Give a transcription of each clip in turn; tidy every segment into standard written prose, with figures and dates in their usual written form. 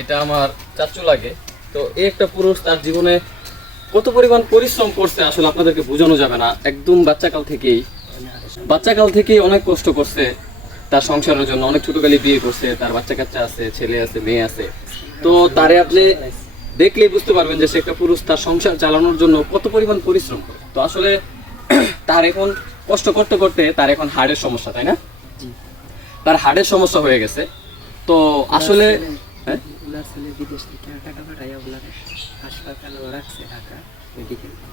এটা আমার চাচু লাগে। তো এই একটা পুরুষ তার জীবনে কত পরিমাণ পরিশ্রম করছে আসলে আপনাদেরকে বোঝানো যাবে না। একদম বাচ্চাকাল থেকেই অনেক কষ্ট করছে তার সংসারের জন্য। অনেক ছোটকালে বিয়ে করছে, তার বাচ্চা কাচ্চা আছে, ছেলে আছে, মেয়ে আছে। তো তারে আপনি দেখলেই বুঝতে পারবেন যে সে একটা পুরুষ তার সংসার চালানোর জন্য কত পরিমাণ পরিশ্রম করে। তো আসলে তার এখন কষ্ট করতে করতে তার এখন হার্টের সমস্যা, তাই না? তার হার্টের সমস্যা হয়ে গেছে। তো আসলে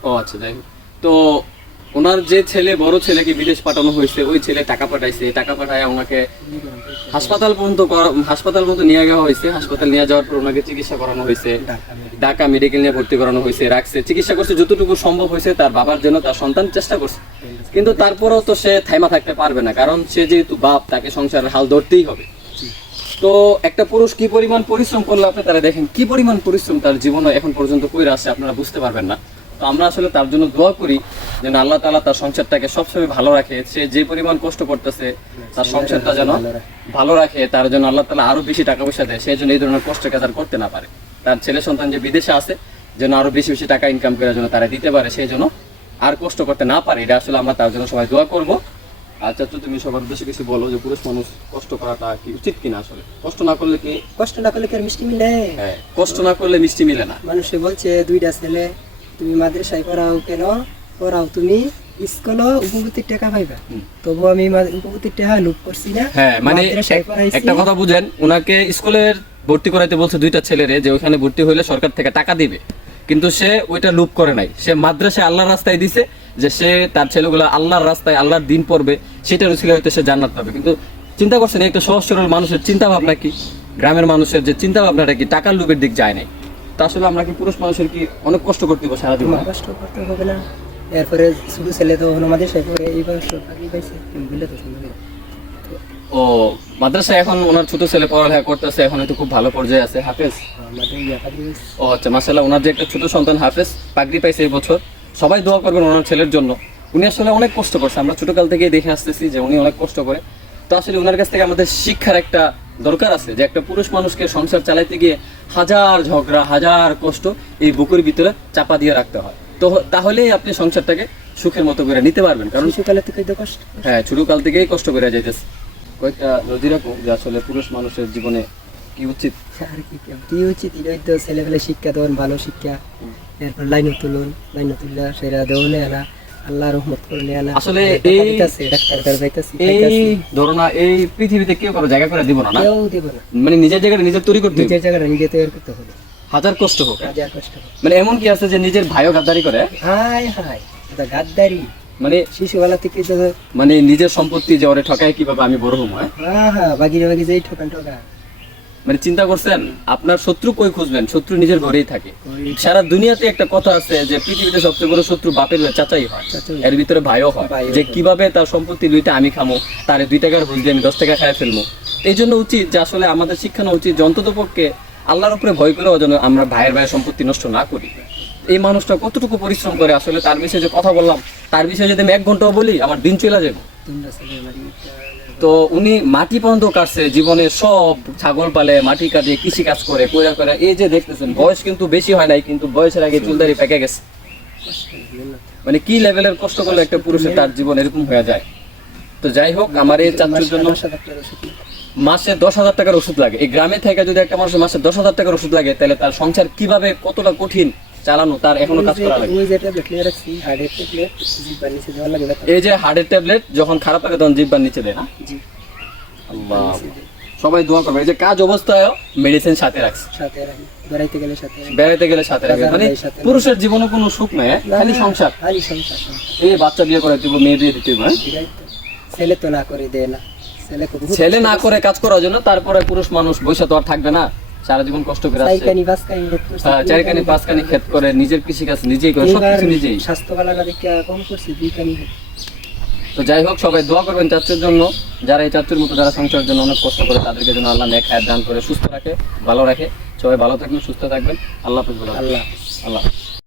ও আচ্ছা, যাই হোক। তো ওনার যে ছেলে, বড় ছেলেকে বিদেশ পাঠানো হয়েছে, ওই ছেলে টাকা পাঠাইছে। টাকা পাঠায় ওনাকে হাসপাতাল পর্যন্ত নিয়ে যাওয়া হয়েছে। হাসপাতাল নিয়ে যাওয়ার পর ওনাকে চিকিৎসা করানো হয়েছে, ঢাকা মেডিকেল নিয়ে ভর্তি করানো হয়েছে, রাখছে, চিকিৎসা করছে যতটুকু সম্ভব হয়েছে তার বাবার জন্য, তার সন্তান চেষ্টা করছে। কিন্তু তারপরেও তো সে থাইমা থাকতে পারবে না, কারণ সে যেহেতু বাপ, তাকে সংসারের হাল ধরতেই হবে। তো একটা পুরুষ কি পরিমাণ পরিশ্রম করলে আপনি তারা দেখেন কি পরিমাণ পরিশ্রম তার জীবনে এখন পর্যন্ত কইরা আসছে, আপনারা বুঝতে পারবেন না। তো আমরা আসলে তার জন্য দোয়া করি যেন আল্লাহ তাআলা তার সংসারটাকে সবসময় ভালো রাখে। সে যে পরিমাণ কষ্ট করতেছে তার সংসারটা যেন ভালো রাখে, তার জন্য আল্লাহ তাআলা আরো বেশি টাকা পয়সা দেয়, সেই জন্য এই ধরনের কষ্টের কাজ আর করতে না পারে। তার ছেলে সন্তান যে বিদেশে আছে যেন আরো বেশি বেশি টাকা ইনকাম করার জন্য তারা দিতে পারে, সেই জন্য আর কষ্ট করতে না পারে। এটা আসলে আমরা তার জন্য সবাই দোয়া করবো। আচ্ছা, তো তুমি সবার উদ্দেশ্যে কিছু বলো যে পুরুষ মানুষ কষ্ট করাটা কি উচিত কিনা? আসলে কষ্ট না করলে কি আর মিষ্টি মিলে? হ্যাঁ, কষ্ট না করলে মিষ্টি মিলে না। মানুষে বলছে দুইটা ছেলে, তুমি মাদ্রাসায় পড়াও কেন? পড়াও তুমি স্কুলে উপভূতির টাকা পাইবা। তবু আমি উপভূতির টাকা লুপ করছি না। হ্যাঁ, মানে একটা কথা বুঝেন, ওনাকে স্কুলের ভর্তি করাইতে বলছে দুইটা ছেলেরে, যে ওইখানে ভর্তি হইলে সরকার থেকে টাকা দিবে, কিন্তু সে ওইটা লুপ করে নাই। সে মাদ্রাসায় আল্লাহর রাস্তায় দিছে, যে সে তার ছেলেগুলো আল্লাহর রাস্তায় আল্লাহর দিন পড়বে, সেটার উছিলা হইতে সে জান্নাত পাবে। কিন্তু চিন্তা করছেন একটা সহজ সরল মানুষের চিন্তা ভাবনা কি, গ্রামের মানুষের যে চিন্তা ভাবনাটা কি, টাকার লোভের দিক যায় নাই। তা আসলে আমরা কি পুরুষ মানুষের কি অনেক কষ্ট করতে হবে সারা জীবন? কষ্ট করতে হবে না। এরপরে শুধু ছেলে তো মাদ্রাসায় পড়ে এইবার সরকারি পাইছে, বুঝলে তো শুনবে। ও মাদ্রাসায় এখন ওনার ছোট ছেলে পড়ালেখা করতেছে, এখন হয়তো খুব ভালো পর্যায়ে আছে, হাফেজ। ও আচ্ছা, মাশাআল্লাহ। ওনার যে একটা ছোট সন্তান হাফেজ, পাগড়ি পাইছে এই বছর। সবাই দোয়া করবেন ওনার ছেলের জন্য। উনি আসলে অনেক কষ্ট করছে, আমরা ছোটকাল থেকেই দেখে আসতেছি যে উনি অনেক কষ্ট করে। তো আসলে ওনার কাছ থেকে আমাদের শিক্ষার একটা দরকার আছে, যে একটা পুরুষ মানুষকে সংসার চালাইতে গিয়ে হাজার ঝগড়া, হাজার কষ্ট এই বুকের ভিতরে চাপা দিয়ে রাখতে হয়। তো তাহলেই আপনি সংসারটাকে সুখের মতো করে নিতে পারবেন। কারণ ছোটকালে থেকেই তো কষ্ট। হ্যাঁ, ছোটকাল থেকেই কষ্ট করে যাইতেছে। কয়েকটা নজি রাখো যে আসলে পুরুষ মানুষের জীবনে কি উচিত। আর কি উচিত? এটাই তো ছেলেবেলা শিক্ষা দেওয়ান, ভালো শিক্ষা। এরপর লাইনে তুললা সেরা দেওয়া না, আল্লাহ রহমত করে নেয়া না। আসলে এই ধরো না, এই পৃথিবীতে কেউ কারো জায়গা করে দিব না, কেউ দিব না। মানে নিজের জায়গাটা নিজের তৈরি করতে হবে, নিজের জায়গাটা নিজে তৈরি করতে হবে, হাজার কষ্ট হোক। হাজার কষ্ট হোক। মানে এমন কি আছে যে নিজের ভাইও গাদ্দারি করে? হায় হায়, এটা গাদ্দারি। মানে শিশুবেলা থেকে তো মানে নিজের সম্পত্তি যে ওরে ঠকায় কিভাবে আমি বড় হবো। হ্যাঁ, বাগিরে যেই ঠকান। মানে চিন্তা করছেন, আপনার শত্রু কই খুঁজবেন? শত্রু নিজের ঘরেই থাকে। সারা দুনিয়াতে একটা কথা আছে যে পৃথিবীতে সবচেয়ে বড় শত্রু বাপের চাচাই হয়, এর ভিতরে ভাইও হয়। যে কিভাবে তার সম্পত্তি লুইটা আমি খামো, তারে 2 টাকার ভুল দিয়ে আমি 10 টাকা খাই ফেলবো। এই জন্য উচিত যে আসলে আমাদের শিক্ষানো উচিত যে অন্তত পক্ষে আল্লাহর উপরে ভয় করেও যেন আমরা ভাইয়ের সম্পত্তি নষ্ট না করি। এই মানুষটা কতটুকু পরিশ্রম করে, আসলে তার বিষয়ে যে কথা বললাম, তার বিষয়ে যদি আমি 1 ঘন্টাও বলি আমার দিন চলে যাবে। তো উনি মাটি পর্যন্ত কাটছে জীবনে, সব ছাগল পালে, মাটি কাটে, কৃষি কাজ করে, করে এই যে দেখতেছেন, বয়স কিন্তু বেশি হয় নাই, কিন্তু বয়সের আগে চুলদারি পেকে গেছে। মানে কি লেভেলের কষ্ট করলে একটা পুরুষের তার জীবন এরকম হয়ে যায়। তো যাই হোক, আমার এই চাচুর জন্য মাসে 10,000 টাকার ওষুধ লাগে। এই গ্রামে থেকে যদি একটা মানুষের মাসে 10,000 টাকার ওষুধ লাগে, তাহলে তার সংসার কিভাবে কতটা কঠিন চালানো, তার এখনো কাজ করা লাগে। এই যে হার্টের ট্যাবলেট যখন খারাপ লাগে তখন জিহ্বার নিচে দেয় না? আল্লাহ, সবাই দোয়া করবে। এই যে কাজ অবস্থায় মেডিসিন সাথে রাখছে, বেড়াইতে গেলে সাথে রাখবে। মানে পুরুষের জীবনে কোনো সুখ নেই, খালি সংসার। এই বাচ্চা বিয়ে করে দিব, মেয়ে বিয়ে দিতে হবে। ছেলে তো না করে দেয় না, ছেলে না করে কাজ করার জন্য। তারপরে পুরুষ মানুষ বৈশা তো আর থাকবে না, সারা জীবন কষ্ট করে আসছে, 4 কানি 5 কানি ক্ষেত করে, নিজের কৃষি কাজ নিজেই করে, সবকিছু নিজেই। স্বাস্থ্য ভালো না দেখে কম করছি 2 কানি। তো যাই হোক, সবাই দোয়া করবেন চাচুর জন্য। যারা এই চাচুর মতো যারা সংসারের জন্য অনেক কষ্ট করে, তাদেরকে যেন আল্লাহ নেক হায়াত দান করে, সুস্থ রাখে, ভালো রাখে। সবাই ভালো থাকবেন, সুস্থ থাকবেন। আল্লাহ হাফেজ। আল্লাহ।